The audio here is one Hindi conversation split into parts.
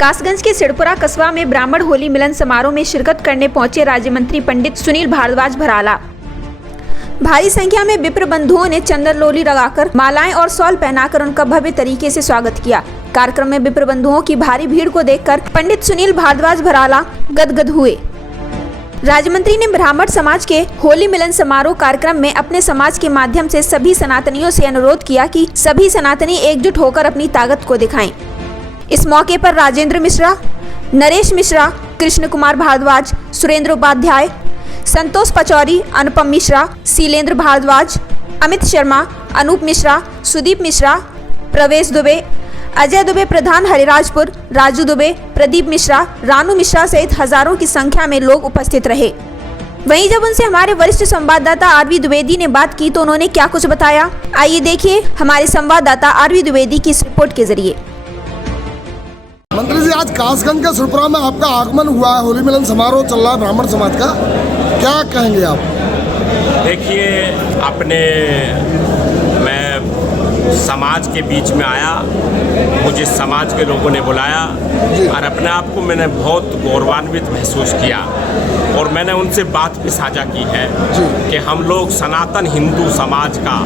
कासगंज के सिड़पुरा कस्बा में ब्राह्मण होली मिलन समारोह में शिरकत करने पहुंचे राज्य मंत्री पंडित सुनील भारद्वाज भराला। भारी संख्या में विप्र बंधुओं ने चंदन लोली लगाकर मालाएं और शॉल पहनाकर उनका भव्य तरीके से स्वागत किया। कार्यक्रम में विप्र बंधुओं की भारी भीड़ को देखकर पंडित सुनील भारद्वाज भराला गदगद हुए। राज्य मंत्री ने ब्राह्मण समाज के होली मिलन समारोह कार्यक्रम में अपने समाज के माध्यम से सभी सनातनियों से अनुरोध किया कि सभी सनातनी एकजुट होकर अपनी ताकत को दिखाएं। इस मौके पर राजेंद्र मिश्रा, नरेश मिश्रा, कृष्ण कुमार भारद्वाज, सुरेंद्र उपाध्याय, संतोष पचौरी, अनुपम मिश्रा, शीलेंद्र भारद्वाज, अमित शर्मा, अनूप मिश्रा, सुदीप मिश्रा, प्रवेश दुबे, अजय दुबे, प्रधान हरिराजपुर, राजू दुबे, प्रदीप मिश्रा, रानू मिश्रा सहित हजारों की संख्या में लोग उपस्थित रहे। वहीं जब उनसे हमारे वरिष्ठ संवाददाता आरवी द्विवेदी ने बात की तो उन्होंने क्या कुछ बताया, आइए देखिए हमारे संवाददाता आरवी द्विवेदी की इस रिपोर्ट के जरिए। मंत्री जी, आज कासगंज के सिड़पुरा में आपका आगमन हुआ है, होली मिलन समारोह चल रहा है ब्राह्मण समाज का, क्या कहेंगे आप? देखिए, मैं समाज के बीच में आया, मुझे समाज के लोगों ने बुलाया और अपने आप को मैंने बहुत गौरवान्वित महसूस किया और मैंने उनसे बात भी साझा की है कि हम लोग सनातन हिंदू समाज का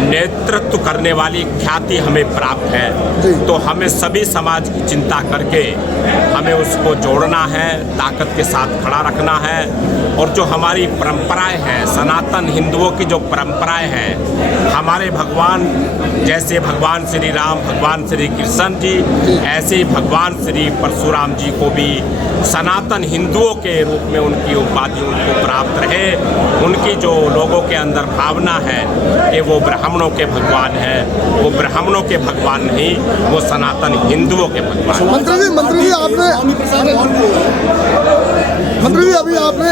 नेतृत्व करने वाली ख्याति हमें प्राप्त है, तो हमें सभी समाज की चिंता करके हमें उसको जोड़ना है, ताकत के साथ खड़ा रखना है और जो हमारी परंपराएं हैं, सनातन हिंदुओं की जो परंपराएं हैं, हमारे भगवान जैसे भगवान श्री राम, भगवान श्री कृष्ण जी, ऐसे ही भगवान श्री परशुराम जी को भी सनातन हिंदुओं के रूप में उनकी उपाधि उनको प्राप्त रहे। उनकी जो लोगों के अंदर भावना है कि वो ब्राह्मणों के भगवान है, वो ब्राह्मणों के भगवान नहीं, वो सनातन हिंदुओं के भगवान। मंत्री जी अभी आपने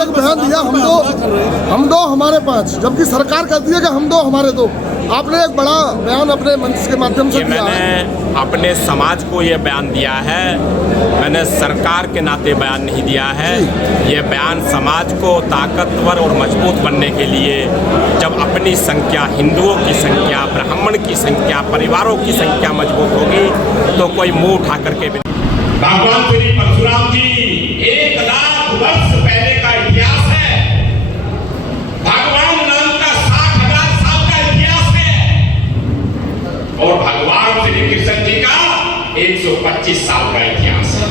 एक बयान दिया, हम दो हमारे पांच, जबकि सरकार कहती है कि हम दो हमारे दो। आपने एक बड़ा बयान अपने मंच के माध्यम से दिया है। मैंने अपने समाज को ये बयान दिया है, मैंने सरकार के नाते बयान नहीं दिया है। ये बयान समाज को ताकतवर और मजबूत बनने के लिए, जब अपनी संख्या, हिंदुओं की संख्या, ब्राह्मण की संख्या, परिवारों की संख्या मजबूत होगी तो कोई मुंह उठा करके भी। भगवान श्री परशुराम जी 1 लाख वर्ष पहले का इतिहास है। भगवान राम का 60,000 साल का इतिहास है और भगवान श्री कृष्ण जी का 125 साल का इतिहास है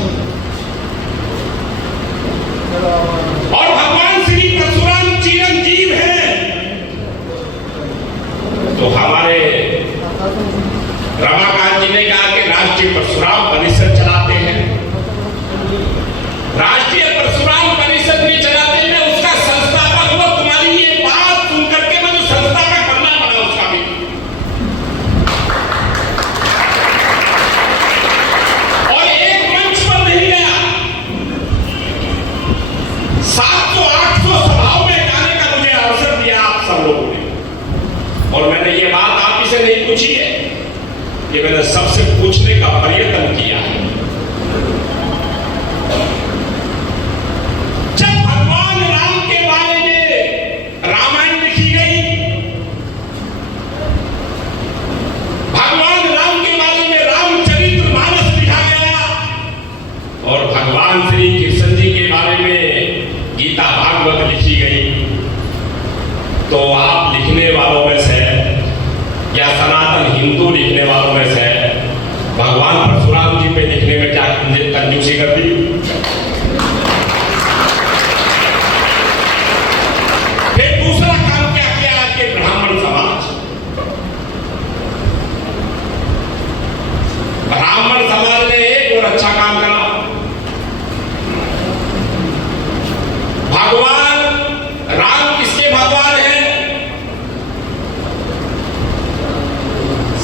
और भगवान श्री परशुराम चिरंजीव हैं। तो हमारे रमाकांत जी ने कहा कि राष्ट्रीय परशुराम परिषद चलाते हैं, राष्ट्रीय परशुराम परिषद नहीं चलाते। मैं उसका संस्थापक हुआ, तुम्हारी ये बात सुन करके मैं जो संस्थापक बनना पड़ा उसका भी। और एक मंच पर नहीं गया, 700-800 सभाओं में जाने का मुझे अवसर दिया आप सब लोगों ने और मैंने ये बात आप ही से नहीं पूछी है, कि मैंने सबसे पूछने का प्रयत्न किया है। जब भगवान राम के बारे में रामायण लिखी गई, भगवान राम के बारे में रामचरितमानस लिखा गया और भगवान श्री कृष्ण जी के बारे में गीता भागवत लिखी गई, तो आप लिखने वालों में से या सनातन हिंदू लिखने वालों में से भगवान परशुराम जी पे लिखने में क्या कंजूसी कर दी? फिर दूसरा काम क्या किया आज के ब्राह्मण समाज? ब्राह्मण समाज ने एक और अच्छा काम करा। भगवान राम किसके भगवान है?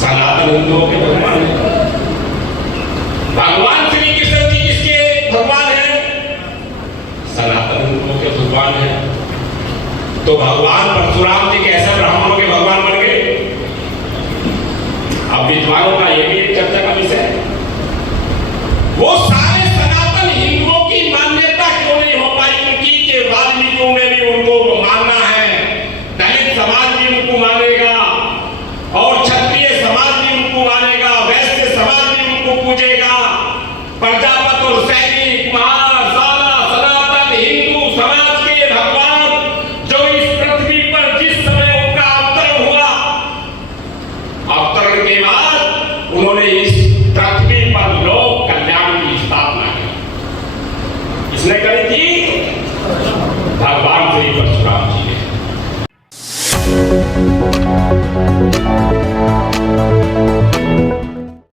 सनातन हिंदुओं के भगवान है। भगवान श्री कृष्ण जी किसके भगवान है? सनातन हिंदुओं के भगवान है। तो भगवान